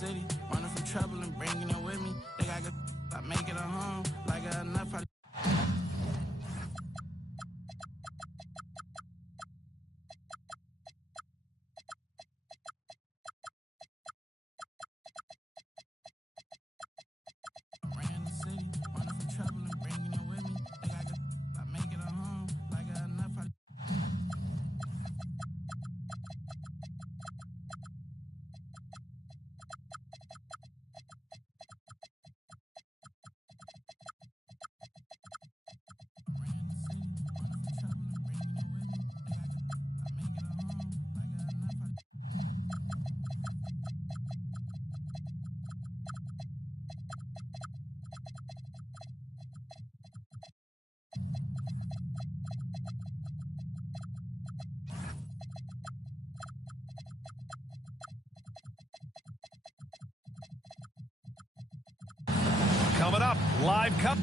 city, running from trouble and bringing it with me. Think I could make it a home, like enough. Coming up, live cup.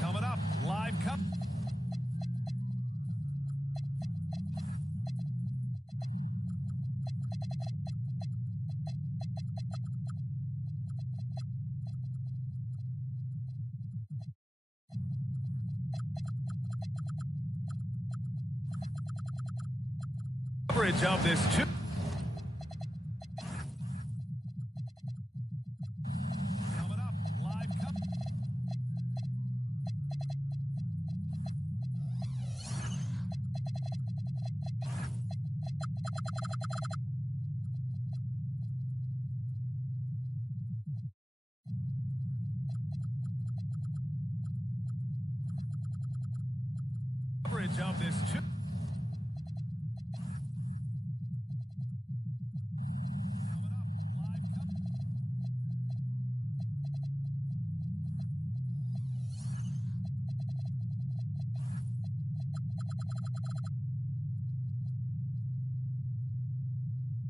Coming up, live cup. Coverage of this two. Coming up, live cup. Coverage of this two.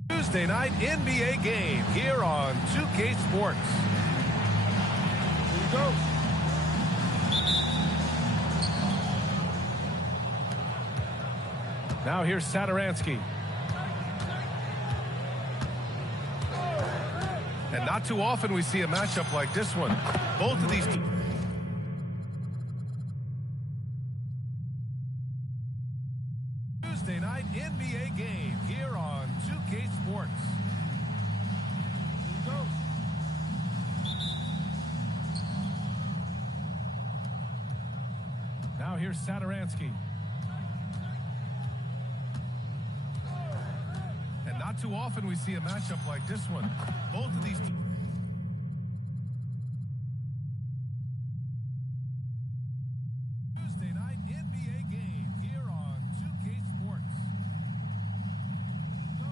Tuesday night NBA game here on 2K Sports. Here we go. Now here's Saturansky. And not too often we see a matchup like this one. Both of these teams. Tuesday night NBA game here on 2K Sports. Here we go. Now here's Saturansky. And not too often we see a matchup like this one. Both of these teams. Tuesday night NBA game here on 2K Sports. Here we go.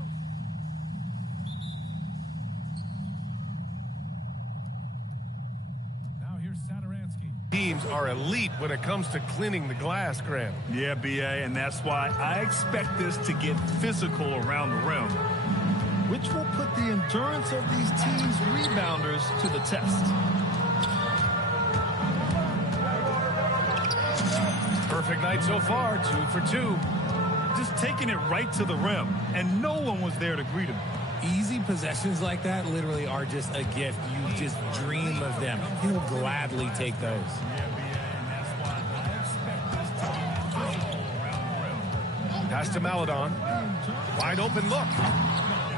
Now here's Saturansky. Teams are elite when it comes to cleaning the glass, Grant. Yeah, BA, and that's why I expect this to get physical around the rim, which will put the endurance of these teams' rebounders to the test. Perfect night so far, 2 for 2. Just taking it right to the rim, and no one was there to greet him. Easy possessions like that literally are just a gift. You just dream of them. He'll gladly take those. Pass to Maladon. Wide open look.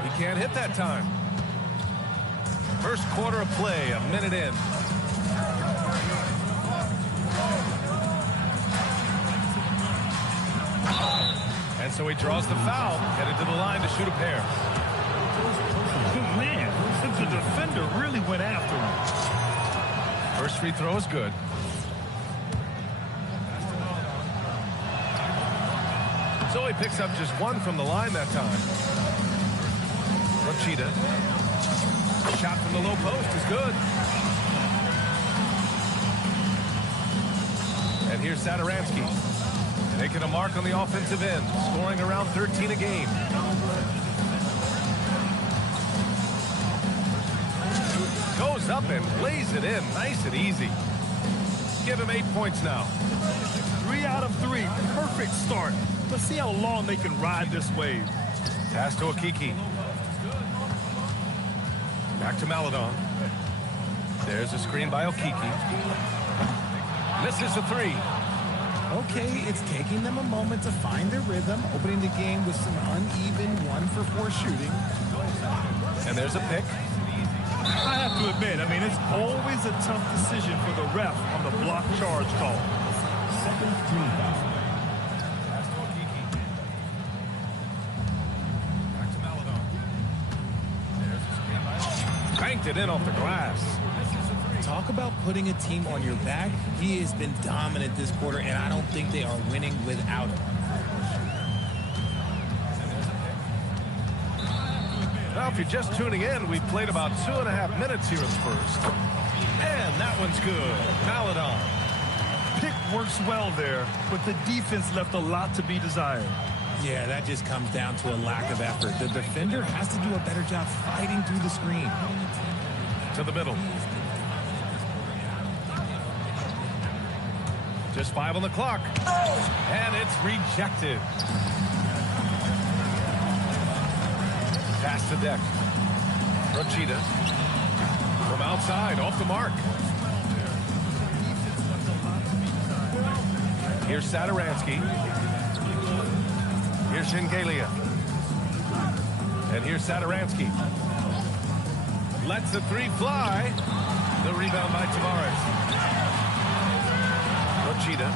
He can't hit that time. First quarter of play, a minute in. And so he draws the foul, headed to the line to shoot a pair. Man, the defender really went after him. First free throw is good. So he picks up just one from the line that time. Rochita. Shot from the low post is good. here's Sadaransky. Making a mark on the offensive end, scoring around 13 a game. Goes up and lays it in, nice and easy. Give him 8 points now. 3 out of 3, perfect start. Let's see how long they can ride this wave. Pass to Okiki. Back to Maladon. There's a screen by Okiki. Misses the 3. Okay, it's taking them a moment to find their rhythm, opening the game with some uneven 1-for-4 shooting. And there's a pick. I have to admit, I mean, it's always a tough decision for the ref on the block charge call. Second team foul. Pass to Okiki. Back to Maladon. There's a screen by Okiki. Banked it in off the glass. Talk about putting a team on your back. He has been dominant this quarter, and I don't think they are winning without him. Now, if you're just tuning in, we've played about 2.5 minutes here in the first. And that one's good. Maladon. Pick works well there, but the defense left a lot to be desired. Yeah, that just comes down to a lack of effort. The defender has to do a better job fighting through the screen. To the middle. Just 5 on the clock. And it's rejected. Pass to deck. Rochita. From outside, off the mark. Here's Sadaransky. Here's Shingalia. And here's Sadaransky. Lets the 3 fly. The rebound by Tavares. Rochita.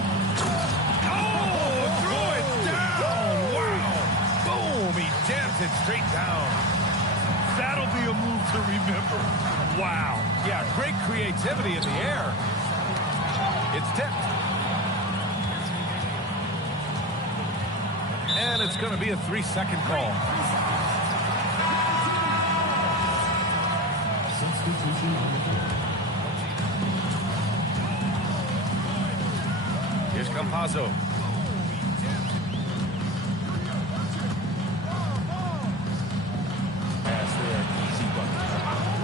Oh, threw it down. Wow. Boom, he jammed it straight down. That'll be a move to remember. Wow. Yeah, great creativity in the air. It's tipped. And it's going to be a 3-second call. Here's Campazzo.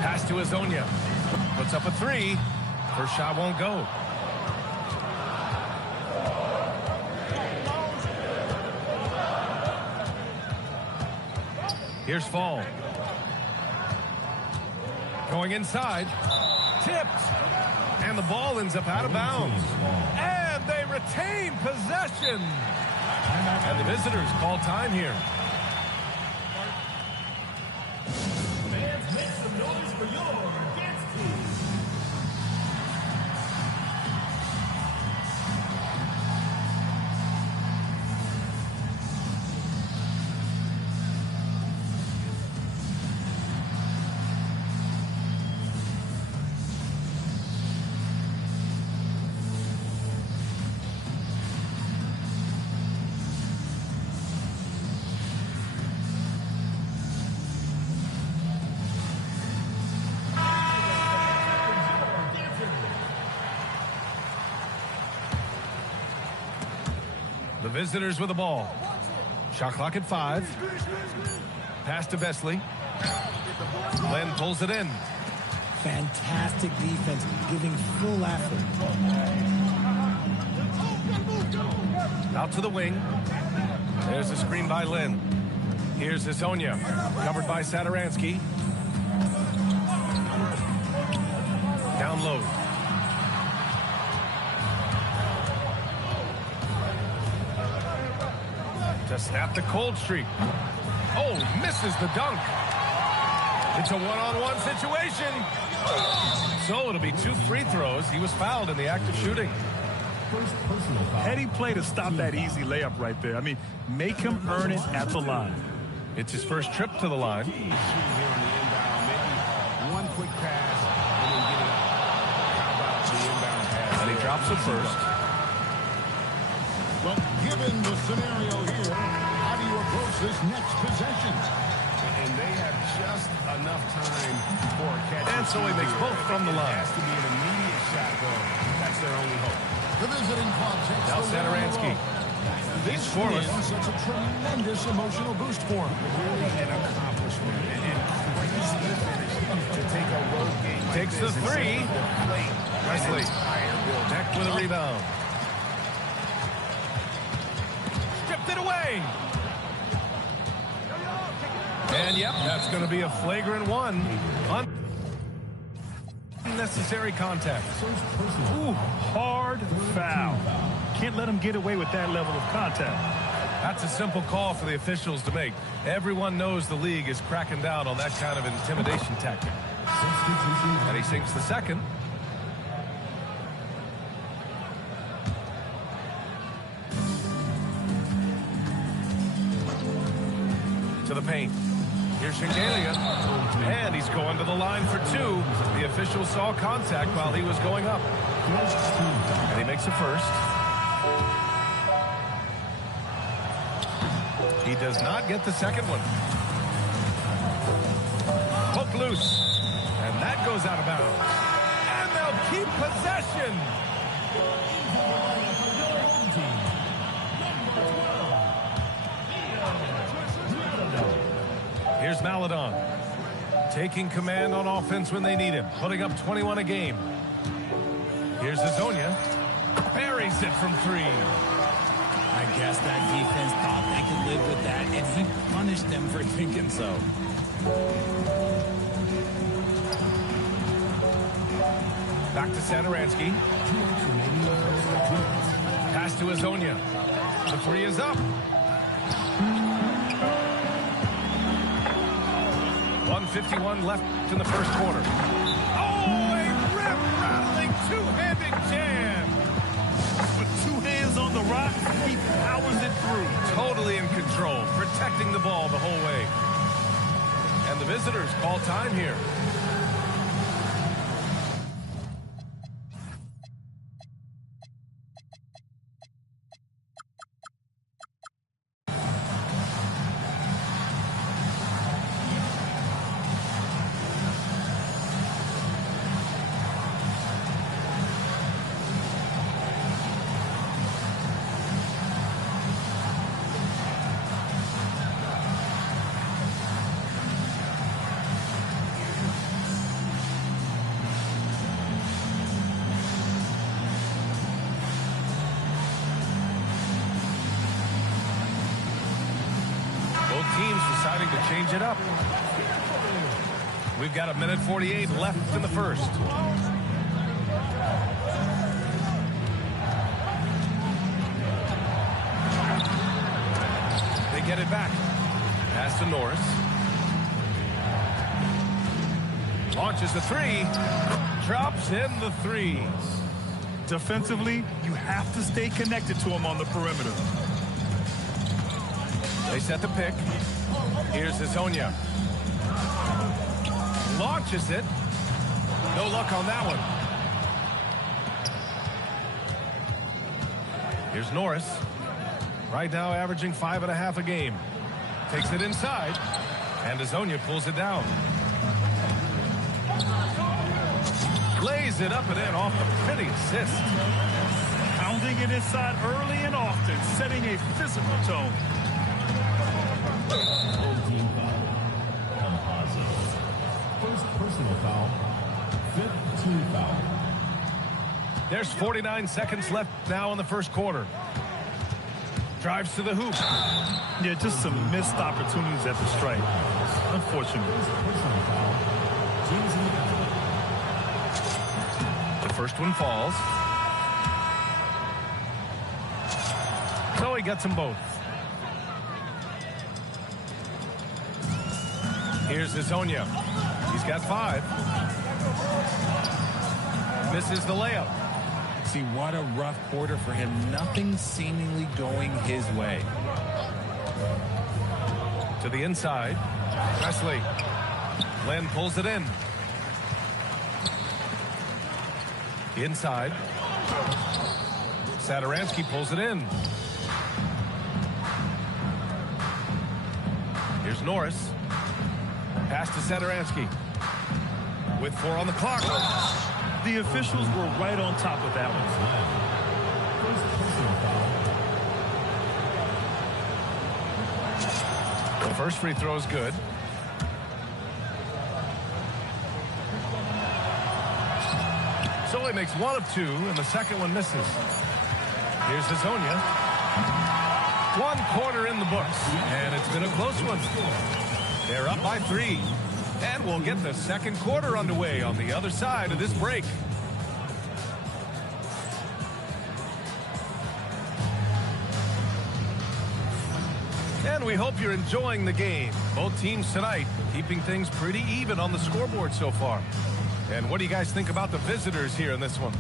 Pass to Azonia. Puts up a 3. First shot won't go. Here's Fall. Going inside. Tipped. And the ball ends up out of bounds. And they retain possession. And the visitors call time here. Fans, make some noise for your dance team. The visitors with the ball. Shot clock at 5. Pass to Vesley. Len pulls it in. Fantastic defense, giving full effort. Out to the wing. There's a screen by Len. Here's Azonia. Covered by Sadaransky. Down low. To snap the cold streak. Oh, misses the dunk. It's a one-on-one situation. So it'll be 2 free throws. He was fouled in the act of shooting. First personal foul. Heady play to stop that easy layup right there. I mean, make him earn it at the line. It's his first trip to the line. Here on the inbound, maybe one quick pass and then get it out. How about the inbound pass? And he drops it first. Well, given the scenario here, how do you approach this next possession? And they have just enough time before a catch. And so he makes both from the line. It has to be an immediate shot, though. That's their only hope. The visiting club takes Now Saturansky. He's scoreless. Such a tremendous emotional boost for him. Really an accomplishment and crazy finish to take a road game. Takes the three. Wesley. Deck with a rebound. Stripped it away. And yep, that's going to be a flagrant one. Unnecessary contact. Ooh, hard foul. Can't let him get away with that level of contact. That's a simple call for the officials to make. Everyone knows the league is cracking down on that kind of intimidation tactic. And he sinks the second. To the paint. Here's Shingalia. And he's going to the line for two. The official saw contact while he was going up. And he makes a first. He does not get the second one. Hook loose. And that goes out of bounds. And they'll keep possession. Here's Maladon. Taking command on offense when they need him. Putting up 21 a game. Here's Azonia. Buries it from three. I guess that defense thought they could live with that, and he punished them for thinking so. Back to Saturansky. Pass to Azonia. The three is up. 1:51 left in the first quarter. Oh, a rip-rattling two-handed jam. With two hands on the rock, he powers it through. Totally in control, protecting the ball the whole way. And the visitors call time here. Teams deciding to change it up. We've got 1:48 left in the first. They get it back. Pass to Norris. Launches the three. Drops in the three. Defensively, you have to stay connected to him on the perimeter. They set the pick. Here's Azonia. Launches it. No luck on that one. Here's Norris. Right now averaging 5.5 a game. Takes it inside. And Azonia pulls it down. Lays it up and in off the pretty assist. Pounding it inside early and often, setting a physical tone. First personal foul. Fifth team foul. There's 49 seconds left now in the first quarter. Drives to the hoop. Yeah, just some missed opportunities at the stripe. Unfortunate. Personal foul. James Lee. The first one falls. So he gets them both. Here's Azonia. He's got 5. Misses the layup. See, what a rough quarter for him. Nothing seemingly going his way. To the inside. Presley. Len pulls it in. Inside. Saturansky pulls it in. Here's Norris. Pass to Saturansky. With 4 on the clock. The officials were right on top of that one. First free throw is good. So he makes 1 of 2, and the second one misses. Here's Hazonia. 1 quarter in the books, and it's been a close one. They're up by 3, and we'll get the second quarter underway on the other side of this break. And we hope you're enjoying the game. Both teams tonight keeping things pretty even on the scoreboard so far. And what do you guys think about the visitors here in this one?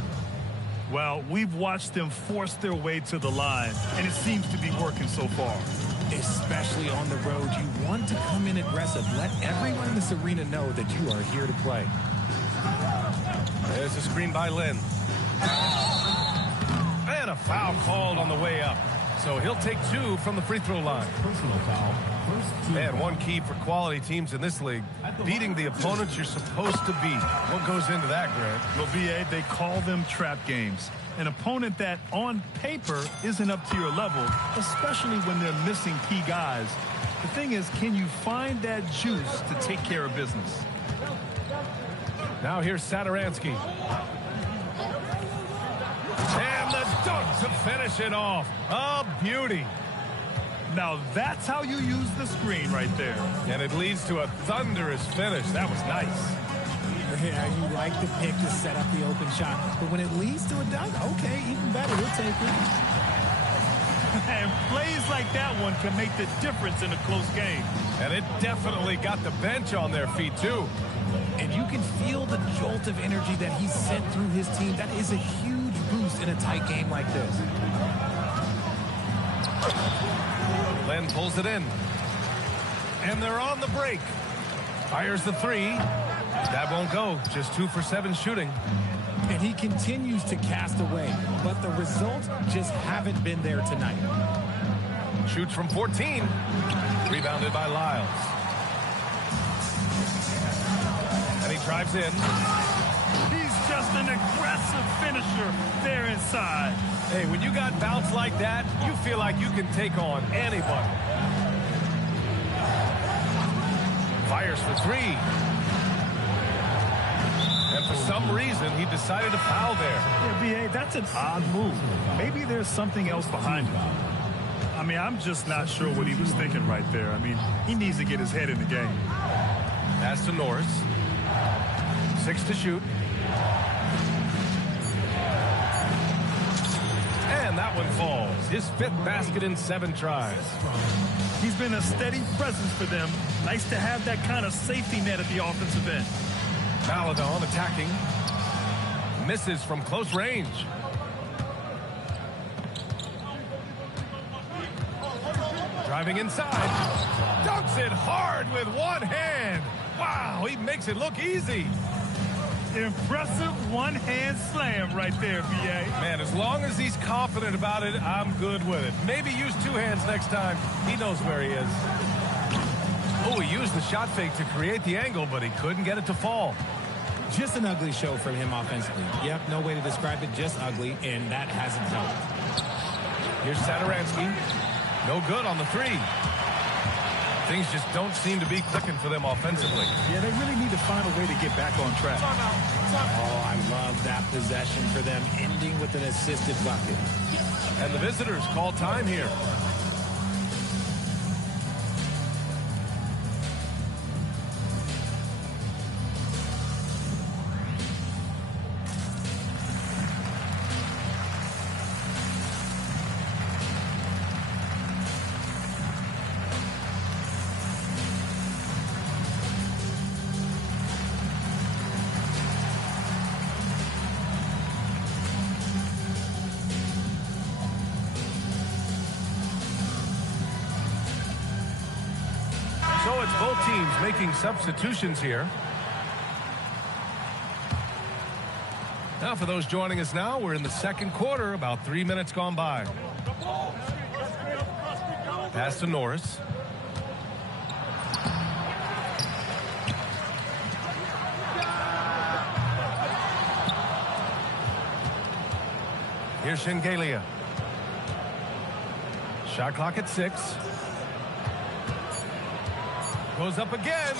Well, we've watched them force their way to the line, and it seems to be working so far. Especially on the road, you want to come in aggressive. Let everyone in this arena know that you are here to play. There's a screen by Lynn. And a foul called on the way up. So he'll take 2 from the free throw line. Personal foul. And one key for quality teams in this league, beating the opponents you're supposed to beat. What goes into that, Grant? Well, BA, they call them trap games. An opponent that, on paper, isn't up to your level, especially when they're missing key guys. The thing is, can you find that juice to take care of business? Now here's Saturansky. And the dunk to finish it off. A beauty. Now that's how you use the screen right there. And it leads to a thunderous finish. That was nice. Yeah, you like the pick to set up the open shot. But when it leads to a dunk, okay, even better. We'll take it. And plays like that one can make the difference in a close game. And it definitely got the bench on their feet, too. And you can feel the jolt of energy that he sent through his team. That is a huge boost in a tight game like this. Len pulls it in. And they're on the break. Fires the 3. That won't go. Just 2 for 7 shooting. And he continues to cast away. But the results just haven't been there tonight. Shoots from 14. Rebounded by Lyles. And he drives in. He's just an aggressive finisher there inside. Hey, when you got bounce like that, you feel like you can take on anybody. Fires for 3. And for some reason, he decided to foul there. Yeah, B.A., that's an odd move. Maybe there's something else behind it. I mean, I'm just not sure what he was thinking right there. I mean, he needs to get his head in the game. Pass to Norris. 6 to shoot. And that one falls. His 5th basket in 7 tries. He's been a steady presence for them. Nice to have that kind of safety net at the offensive end. Maladon attacking. Misses from close range. Driving inside. Dunks it hard with one hand. Wow, he makes it look easy. Impressive one-hand slam right there, B.A. Man, as long as he's confident about it, I'm good with it. Maybe use 2 hands next time. He knows where he is. Oh, he used the shot fake to create the angle, but he couldn't get it to fall. Just an ugly show from him offensively. Yep, no way to describe it, just ugly, and that hasn't helped. Here's Saturansky. No good on the 3. Things just don't seem to be clicking for them offensively. Yeah, they really need to find a way to get back on track. Oh, I love that possession for them, ending with an assisted bucket. And the visitors call time here. So it's both teams making substitutions here. Now for those joining us now, we're in the second quarter, about 3 minutes gone by. Pass to Norris. Here's Shengelia. Shot clock at 6. Goes up again.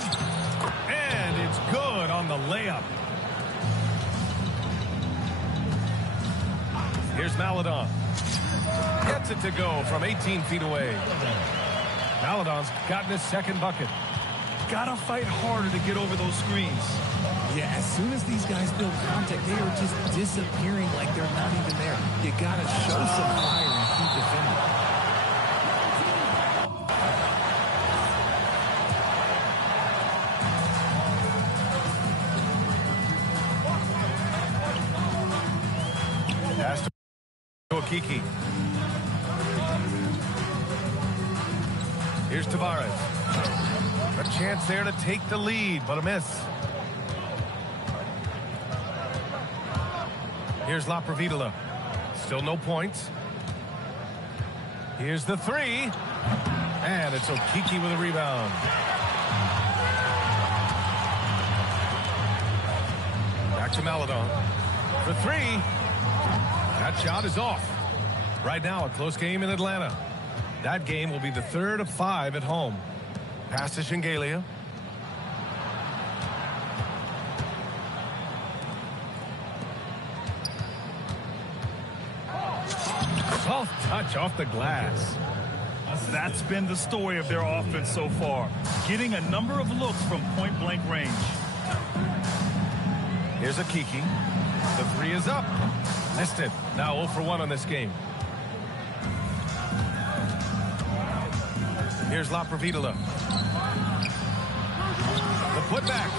And it's good on the layup. Here's Maledon. Gets it to go from 18 feet away. Maledon's gotten his second bucket. Gotta fight harder to get over those screens. Yeah, as soon as these guys build contact, they are just disappearing like they're not even there. You gotta show some fire and keep defending. Pass to Kiki. Here's Tavares. A chance there to take the lead, but a miss. Here's Laprovidala. Still no points. Here's the three. And it's Okiki with a rebound. Back to Maledon. For three. That shot is off. Right now, a close game in Atlanta. That game will be the third of 5 at home. Pass to Shingalia. Soft touch off the glass. That's been the story of their offense so far. Getting a number of looks from point-blank range. Here's Okiki. The three is up. Missed it. Now 0 for 1 on this game. Here's Laprovidala. The putback.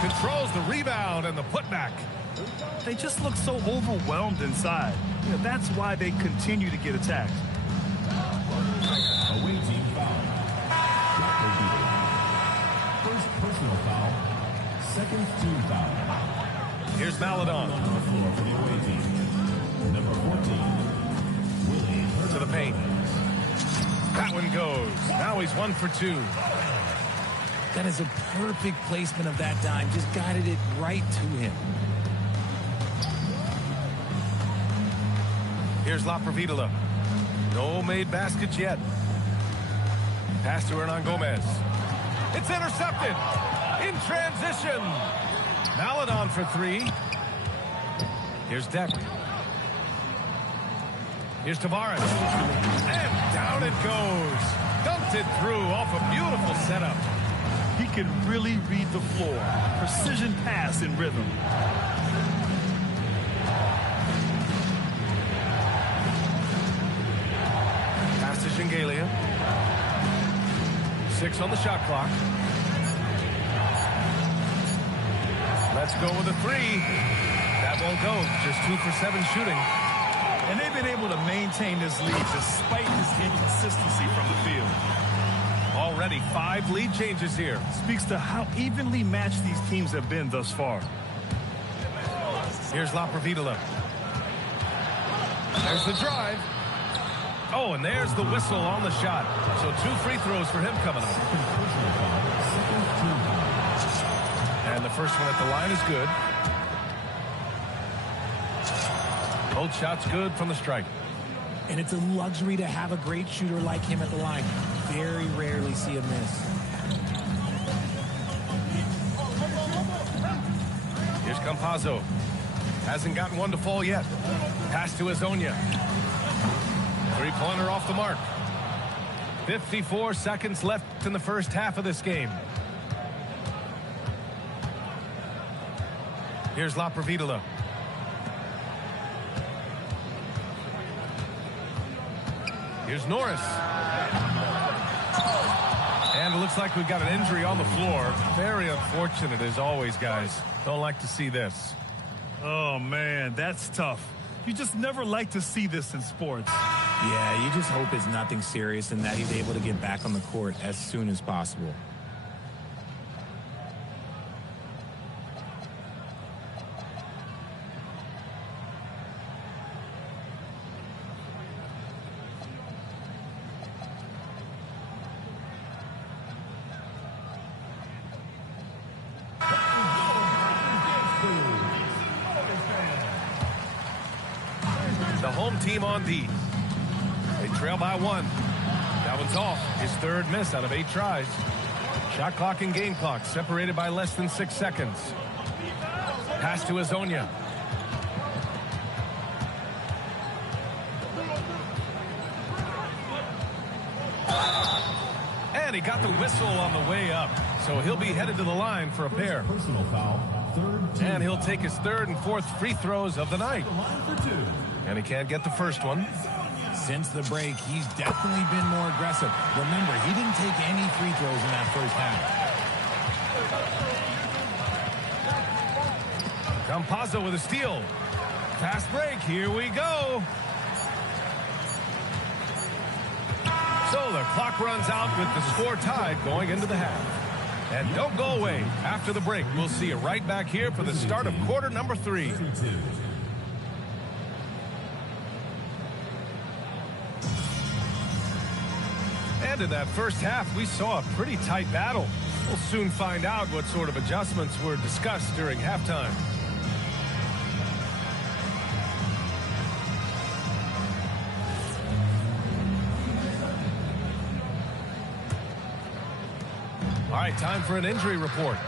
Controls the rebound and the putback. They just look so overwhelmed inside. You know, that's why they continue to get attacked. Away team foul. First personal foul. Second team foul. Here's Maledon. On the floor for the away team. Number 14, Willie. To the paint. That one goes. Now he's 1 for 2. That is a perfect placement of that dime. Just guided it right to him. Here's Laprovidala. No made baskets yet. Pass to Hernan Gomez. It's intercepted. In transition. Maledon for 3. Here's Deck. Here's Tavares. And down it goes. Dumped it through off a beautiful setup. He can really read the floor. Precision pass in rhythm. Pass to Shingalia. 6 on the shot clock. Let's go with a 3. That won't go. Just 2 for 7 shooting. And they've been able to maintain this lead despite this inconsistency from the field. Already 5 lead changes here. Speaks to how evenly matched these teams have been thus far. Here's Laprovidala. There's the drive. Oh, and there's the whistle on the shot. So 2 free throws for him coming up. And the first one at the line is good. Both shots good from the strike. And it's a luxury to have a great shooter like him at the line. Very rarely see a miss. Here's Campazzo. Hasn't gotten one to fall yet. Pass to Azonia. 3-pointer off the mark. 54 seconds left in the first half of this game. Here's Laprovidala. Here's Norris. And it looks like we've got an injury on the floor. Very unfortunate as always, guys. Don't like to see this. Oh, man, that's tough. You just never like to see this in sports. Yeah, you just hope it's nothing serious and that he's able to get back on the court as soon as possible. The home team on D. They trail by 1. That one's off. His 3rd miss out of 8 tries. Shot clock and game clock separated by less than 6 seconds. Pass to Azonia. And he got the whistle on the way up. So he'll be headed to the line for a pair. Personal foul. And he'll take his third and fourth free throws of the night. And he can't get the first one. Since the break, he's definitely been more aggressive. Remember, he didn't take any free throws in that first half. Campazzo with a steal. Fast break. Here we go. So the clock runs out with the score tied going into the half. And don't go away. After the break, we'll see you right back here for the start of quarter number 3. And in that first half, we saw a pretty tight battle. We'll soon find out what sort of adjustments were discussed during halftime. All right, time for an injury report.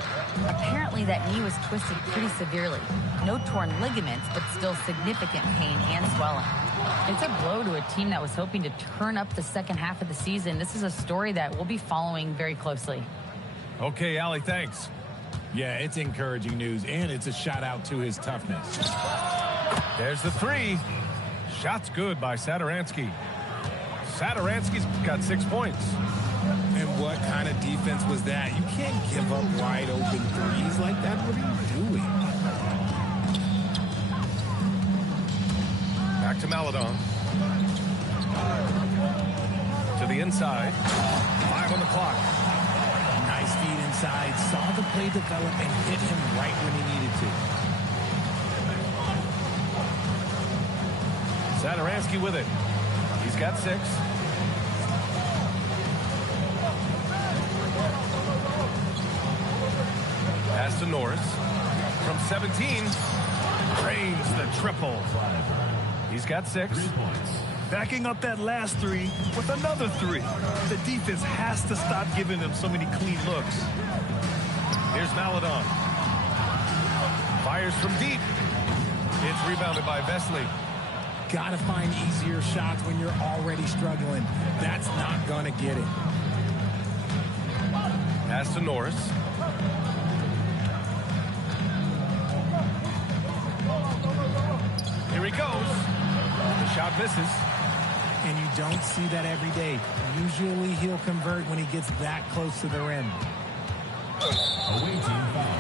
Apparently that knee was twisted pretty severely. No torn ligaments, but still significant pain and swelling. It's a blow to a team that was hoping to turn up the second half of the season. This is a story that we'll be following very closely. Okay, Allie, thanks. Yeah, it's encouraging news, and it's a shout out to his toughness. There's the 3. Shot's good by Sadaransky. Sadaransky's got 6 points. And what kind of defense was that? You can't give up wide open threes like that. What are you doing? Back to Maladon. To the inside. 5 on the clock. Nice feed inside. Saw the play develop and hit him right when he needed to. Sadaransky with it. He's got 6. Pass to Norris. From 17. Drains the triple. He's got 6. Backing up that last 3 with another 3. The defense has to stop giving them so many clean looks. Here's Maladon. Fires from deep. It's rebounded by Vesley. Gotta find easier shots when you're already struggling. That's not gonna get it. Pass to Norris. Here he goes. The shot misses. And you don't see that every day. Usually he'll convert when he gets that close to the rim. Away team foul.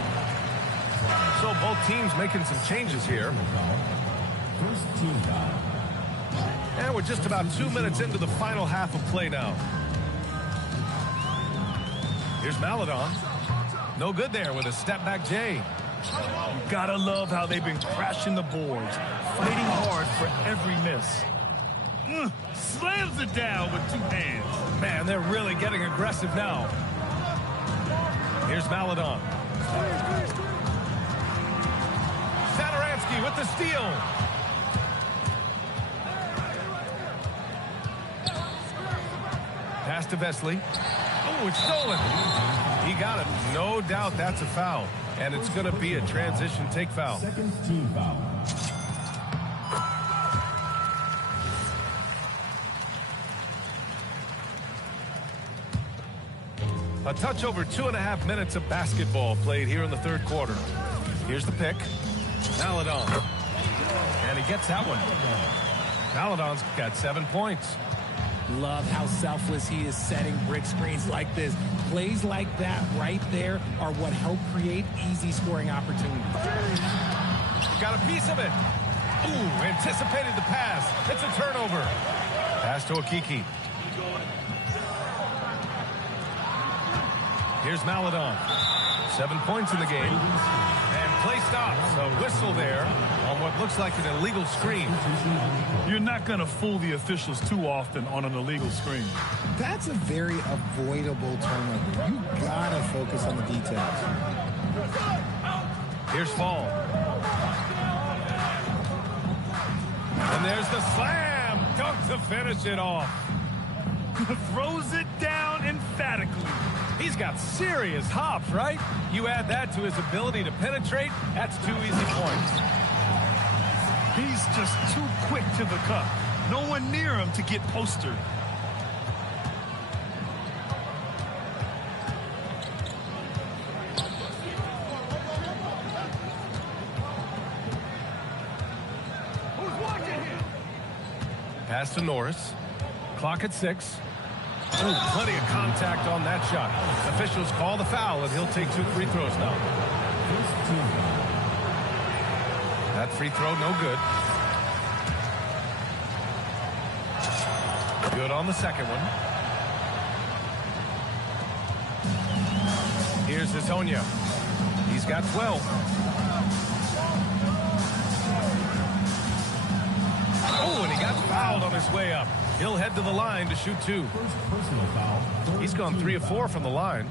So both teams making some changes here. First team foul. And we're just about 2 minutes into the final half of play now. Here's Maladon. No good there with a step back J. You gotta love how they've been crashing the boards, fighting hard for every miss. Slams it down with 2 hands. Man, they're really getting aggressive now. Here's Maladon. Sadaransky with the steal. Pass to Vesley. Oh, it's stolen. He got it. No doubt that's a foul. And it's going to be a transition take foul. Second team foul. A touch over 2.5 minutes of basketball played here in the third quarter. Here's the pick. Maladon. And he gets that one. Maladon's got 7 points. Love how selfless he is setting brick screens like this. Plays like that right there are what help create easy scoring opportunities. Got a piece of it. Ooh, anticipated the pass. It's a turnover. Pass to Okiki. Here's Maladon. 7 points in the game. And play stops. A whistle there on what looks like an illegal screen. You're not going to fool the officials too often on an illegal screen. That's a very avoidable turnover. You gotta focus on the details. Here's Fall. And there's the slam. Dunk to finish it off. Throws it down emphatically. He's got serious hops, right? You add that to his ability to penetrate, that's 2 easy points. He's just too quick to the cup. No one near him to get postered. Pass to Norris. Clock at 6. Oh, plenty of contact on that shot. Officials call the foul, and he'll take 2 free throws now. That free throw, no good. Good on the second one. Here's Hazonia. He's got 12. Oh, and he got fouled on his way up. He'll head to the line to shoot 2. He's gone 3 of 4 from the line.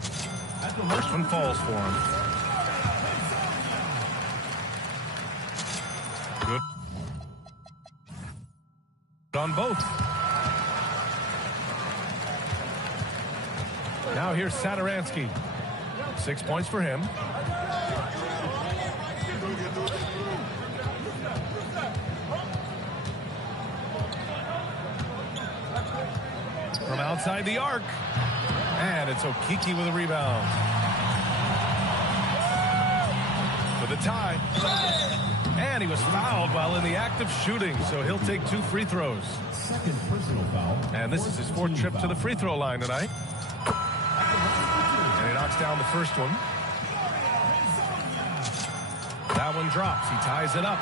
First one falls for him. Good on both. Now here's Satoransky. 6 points for him. From outside the arc. And it's Okiki with a rebound. For the tie. And he was fouled while in the act of shooting, so he'll take 2 free throws. Second personal foul. And this is his 4th trip to the free throw line tonight. And he knocks down the first one. That one drops. He ties it up.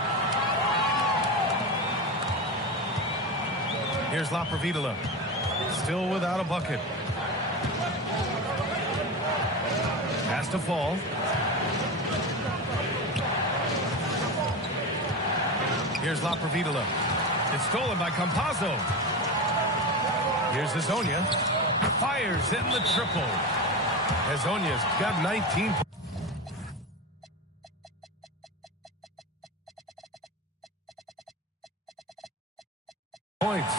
Here's Laprovidala. Still without a bucket. Has to fall. Here's Laprovidala. It's stolen by Campazzo. Here's Hazonia. Fires in the triple. Hazonia's got 19 points.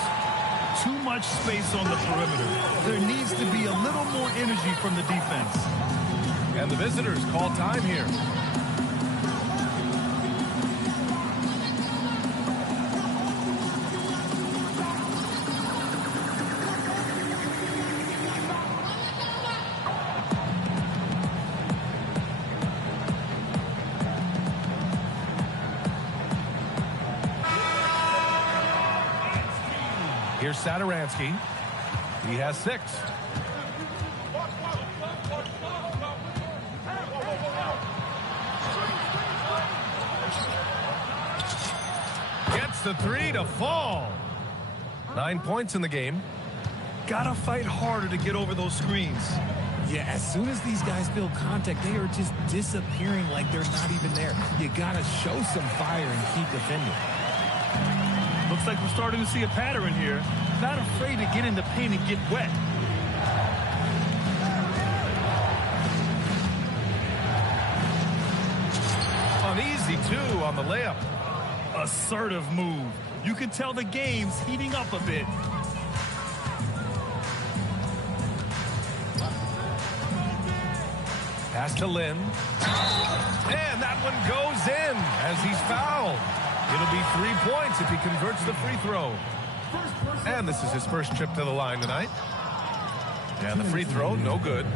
Too much space on the perimeter. There needs to be a little more energy from the defense. And the visitors call time here. Here's Satoransky. He has 6. Gets the 3 to fall. 9 points in the game. Gotta fight harder to get over those screens. Yeah, as soon as these guys feel contact, they are just disappearing like they're not even there. You gotta show some fire and keep defending. Looks like we're starting to see a pattern here. Not afraid to get in the paint and get wet. An easy 2 on the layup. Assertive move. You can tell the game's heating up a bit. Pass to Lynn. And that one goes in as he's fouled. It'll be 3 points if he converts the free throw. And this is his first trip to the line tonight. And the free throw, no good.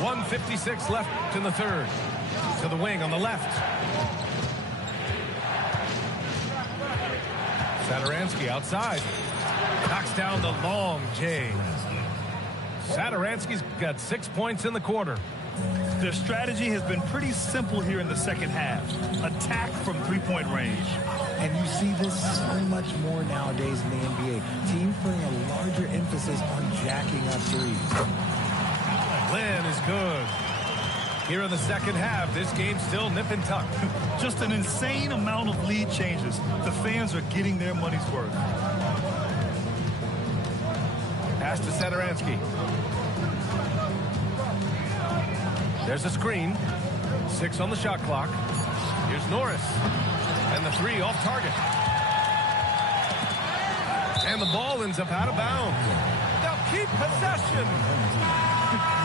1:56 left in the third. To the wing on the left. Satoransky outside. Knocks down the long J. Satoransky's got 6 points in the quarter. Their strategy has been pretty simple here in the second half. Attack from three-point range. And you see this so much more nowadays in the NBA. Teams putting a larger emphasis on jacking up threes. Lynn is good. Here in the second half, this game's still nip and tuck. Just an insane amount of lead changes. The fans are getting their money's worth. Pass to Satoransky. There's a screen. 6 on the shot clock. Here's Norris. And the 3 off target. And the ball ends up out of bounds. They'll keep possession.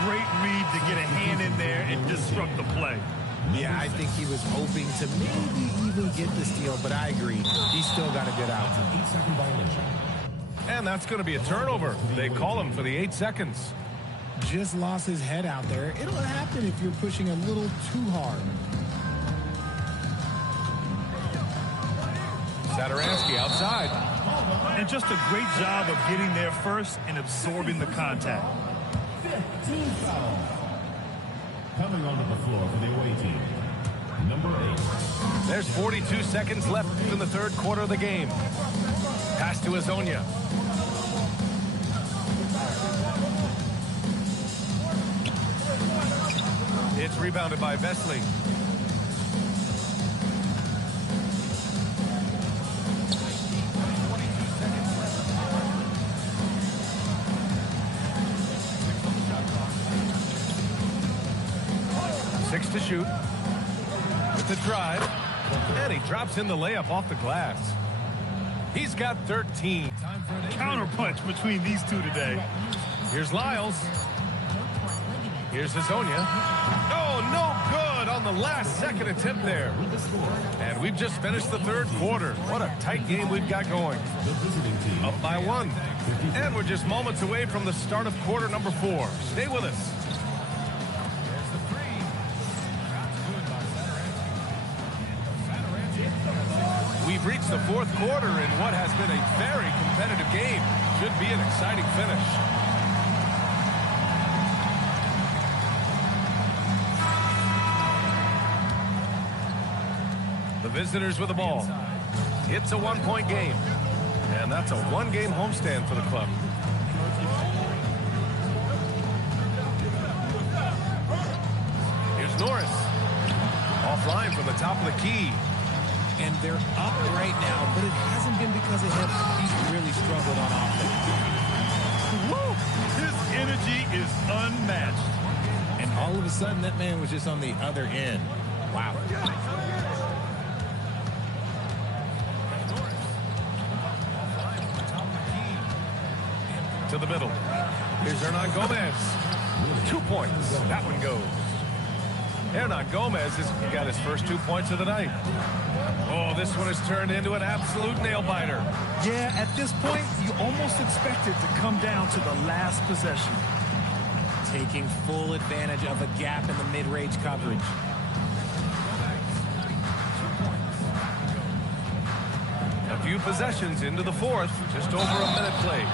Great read to get a hand in there and disrupt the play. Yeah, I think he was hoping to maybe even get the steal, but I agree. He's still got a good outcome. 8-second violation. And that's going to be a turnover. They call him for the 8 seconds. Just lost his head out there. It'll happen if you're pushing a little too hard. Satoransky outside. And just a great job of getting there first and absorbing the contact. 15 foul. Coming onto the floor for the away team, number 8. There's 42 seconds left in the third quarter of the game. Pass to Azonia. It's rebounded by Vesely. Six to shoot. With the drive. And he drops in the layup off the glass. He's got 13. Counterpunch between these two today. Here's Lyles. Here's Azonia. Oh, no good on the last second attempt there. And we've just finished the third quarter. What a tight game we've got going. Up by 1. And we're just moments away from the start of quarter number 4. Stay with us. We've reached the fourth quarter in what has been a very competitive game. Should be an exciting finish. The visitors with the ball. It's a 1-point game. And that's a 1-game homestand for the club. Here's Norris. Offline from the top of the key. And they're up right now, but it hasn't been because of him. He's really struggled on offense. Woo! His energy is unmatched. And all of a sudden, that man was just on the other end. Wow. To the middle. Here's Hernan Gomez. 2 points. That one goes. Hernan Gomez has got his first 2 points of the night. Oh, this one has turned into an absolute nail-biter. Yeah, at this point, you almost expect it to come down to the last possession. Taking full advantage of a gap in the mid-range coverage. A few possessions into the fourth. Just over a minute played.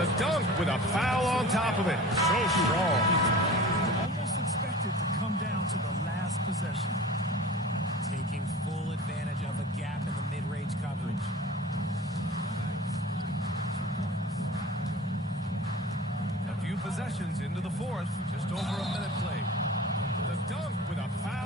The dunk with a foul on top of it. So strong. Almost expected to come down to the last possession. Taking full advantage of a gap in the mid-range coverage. A few possessions into the fourth. Just over a minute played. The dunk with a foul